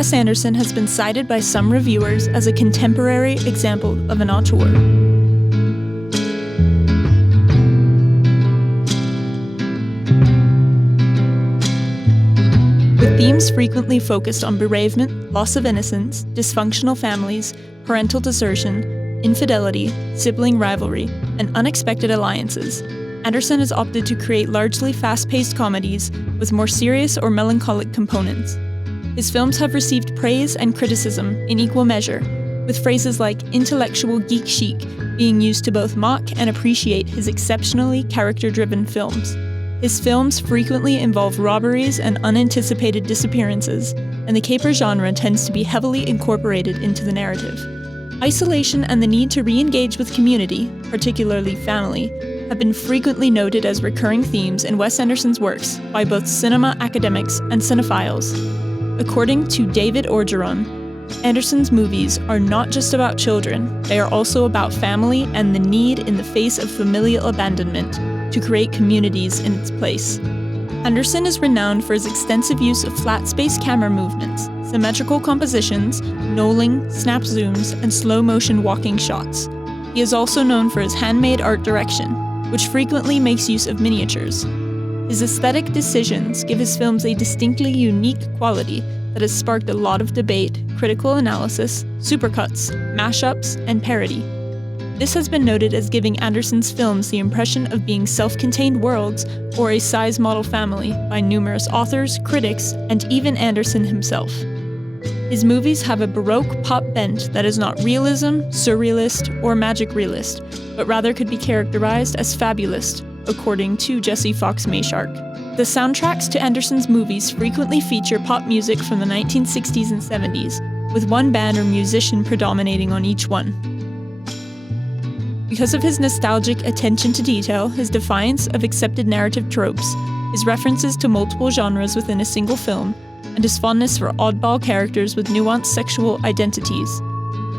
Wes Anderson has been cited by some reviewers as a contemporary example of an auteur. With themes frequently focused on bereavement, loss of innocence, dysfunctional families, parental desertion, infidelity, sibling rivalry, and unexpected alliances, Anderson has opted to create largely fast-paced comedies with more serious or melancholic components. His films have received praise and criticism in equal measure, with phrases like intellectual geek chic being used to both mock and appreciate his exceptionally character-driven films. His films frequently involve robberies and unanticipated disappearances, and the caper genre tends to be heavily incorporated into the narrative. Isolation and the need to re-engage with community, particularly family, have been frequently noted as recurring themes in Wes Anderson's works by both cinema academics and cinephiles. According to David Orgeron, Anderson's movies are not just about children, they are also about family and the need in the face of familial abandonment to create communities in its place. Anderson is renowned for his extensive use of flat-space camera movements, symmetrical compositions, knolling, snap zooms, and slow-motion walking shots. He is also known for his handmade art direction, which frequently makes use of miniatures. His aesthetic decisions give his films a distinctly unique quality that has sparked a lot of debate, critical analysis, supercuts, mashups, and parody. This has been noted as giving Anderson's films the impression of being self-contained worlds or a size model family by numerous authors, critics, and even Anderson himself. His movies have a Baroque pop bent that is not realism, surrealist, or magic realist, but rather could be characterized as fabulist, according to Jesse Fox Mayshark. The soundtracks to Anderson's movies frequently feature pop music from the 1960s and 70s, with one band or musician predominating on each one. Because of his nostalgic attention to detail, his defiance of accepted narrative tropes, his references to multiple genres within a single film, and his fondness for oddball characters with nuanced sexual identities,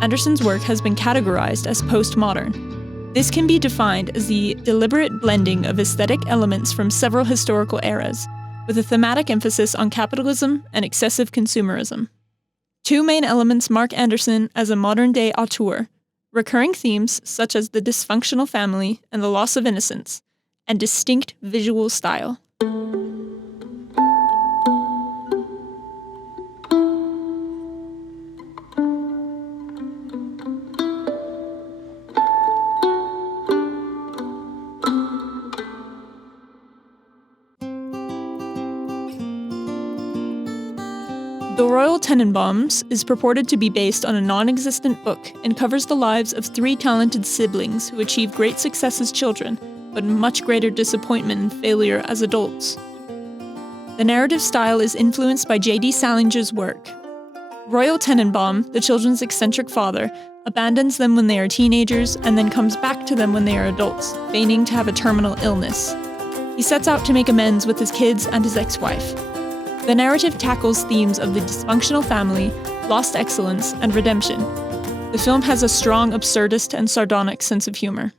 Anderson's work has been categorized as postmodern. This can be defined as the deliberate blending of aesthetic elements from several historical eras, with a thematic emphasis on capitalism and excessive consumerism. Two main elements mark Anderson as a modern-day auteur: recurring themes such as the dysfunctional family and the loss of innocence, and distinct visual style. The Royal Tenenbaums is purported to be based on a non-existent book and covers the lives of three talented siblings who achieve great success as children, but much greater disappointment and failure as adults. The narrative style is influenced by J.D. Salinger's work. Royal Tenenbaum, the children's eccentric father, abandons them when they are teenagers and then comes back to them when they are adults, feigning to have a terminal illness. He sets out to make amends with his kids and his ex-wife. The narrative tackles themes of the dysfunctional family, lost excellence, and redemption. The film has a strong absurdist and sardonic sense of humor.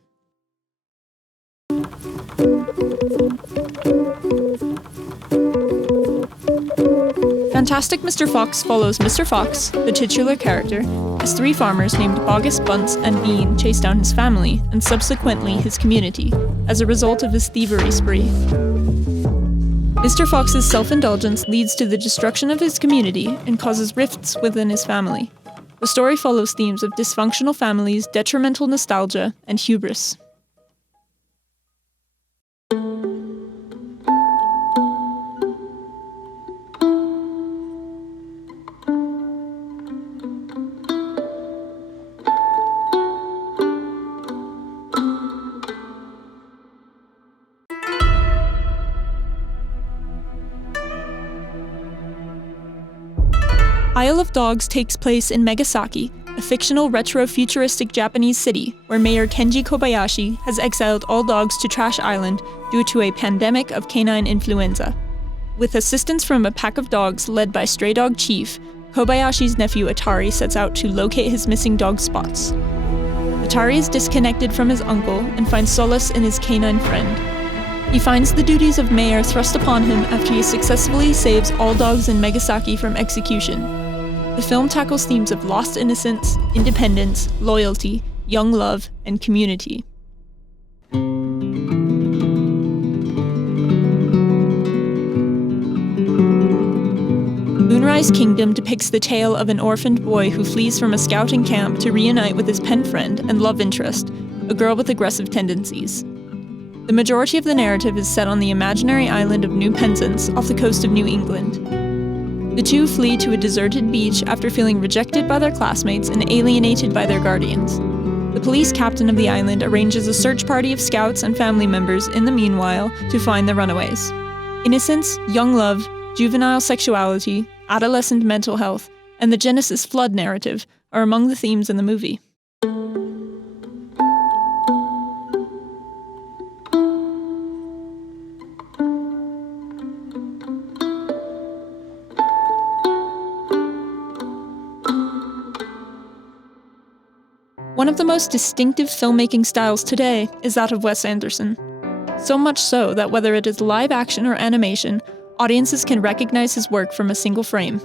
Fantastic Mr. Fox follows Mr. Fox, the titular character, as three farmers named Bogus, Bunce, and Bean chase down his family, and subsequently his community, as a result of his thievery spree. Mr. Fox's self-indulgence leads to the destruction of his community and causes rifts within his family. The story follows themes of dysfunctional families, detrimental nostalgia, and hubris. Isle of Dogs takes place in Megasaki, a fictional retro-futuristic Japanese city where Mayor Kenji Kobayashi has exiled all dogs to Trash Island due to a pandemic of canine influenza. With assistance from a pack of dogs led by Stray Dog Chief, Kobayashi's nephew Atari sets out to locate his missing dog Spots. Atari is disconnected from his uncle and finds solace in his canine friend. He finds the duties of mayor thrust upon him after he successfully saves all dogs in Megasaki from execution. The film tackles themes of lost innocence, independence, loyalty, young love, and community. Moonrise Kingdom depicts the tale of an orphaned boy who flees from a scouting camp to reunite with his pen friend and love interest, a girl with aggressive tendencies. The majority of the narrative is set on the imaginary island of New Penzance off the coast of New England. The two flee to a deserted beach after feeling rejected by their classmates and alienated by their guardians. The police captain of the island arranges a search party of scouts and family members in the meanwhile to find the runaways. Innocence, young love, juvenile sexuality, adolescent mental health, and the Genesis flood narrative are among the themes in the movie. One of the most distinctive filmmaking styles today is that of Wes Anderson. So much so that whether it is live action or animation, audiences can recognize his work from a single frame.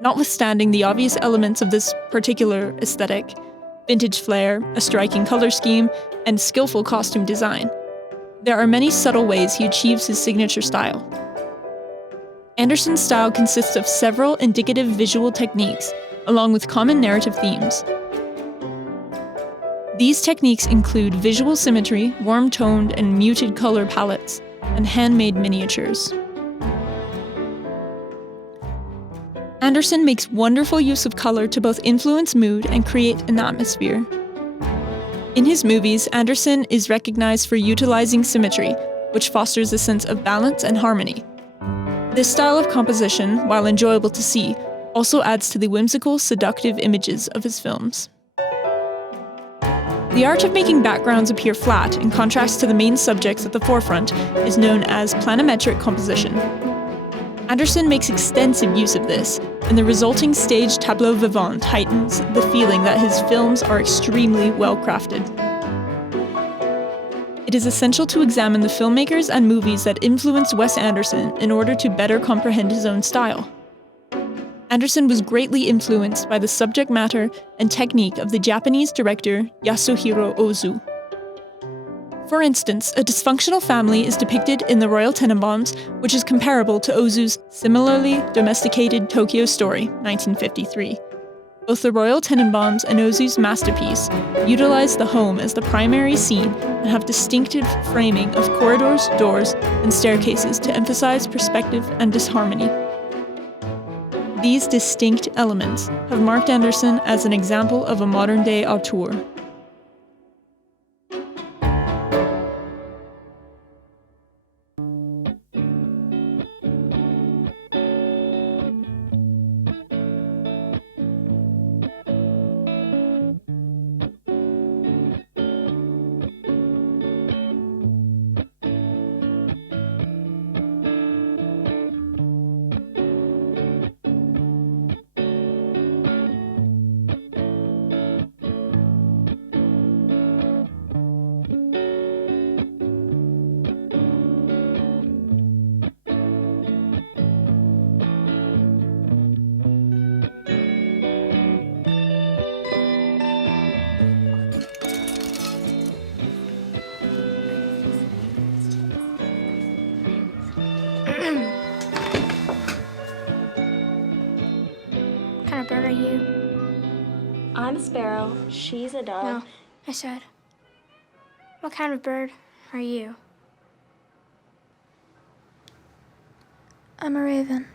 Notwithstanding the obvious elements of this particular aesthetic, vintage flair, a striking color scheme, and skillful costume design, there are many subtle ways he achieves his signature style. Anderson's style consists of several indicative visual techniques, along with common narrative themes. These techniques include visual symmetry, warm-toned and muted color palettes, and handmade miniatures. Anderson makes wonderful use of color to both influence mood and create an atmosphere. In his movies, Anderson is recognized for utilizing symmetry, which fosters a sense of balance and harmony. This style of composition, while enjoyable to see, also adds to the whimsical, seductive images of his films. The art of making backgrounds appear flat in contrast to the main subjects at the forefront is known as planimetric composition. Anderson makes extensive use of this, and the resulting stage tableau vivant heightens the feeling that his films are extremely well crafted. It is essential to examine the filmmakers and movies that influenced Wes Anderson in order to better comprehend his own style. Anderson was greatly influenced by the subject matter and technique of the Japanese director Yasuhiro Ozu. For instance, a dysfunctional family is depicted in the Royal Tenenbaums, which is comparable to Ozu's similarly domesticated Tokyo Story, 1953. Both the Royal Tenenbaums and Ozu's masterpiece utilize the home as the primary scene and have distinctive framing of corridors, doors, and staircases to emphasize perspective and disharmony. These distinct elements have marked Anderson as an example of a modern-day auteur. What kind of bird are you? I'm a sparrow. She's a dove. No, I said, what kind of bird are you? I'm a raven.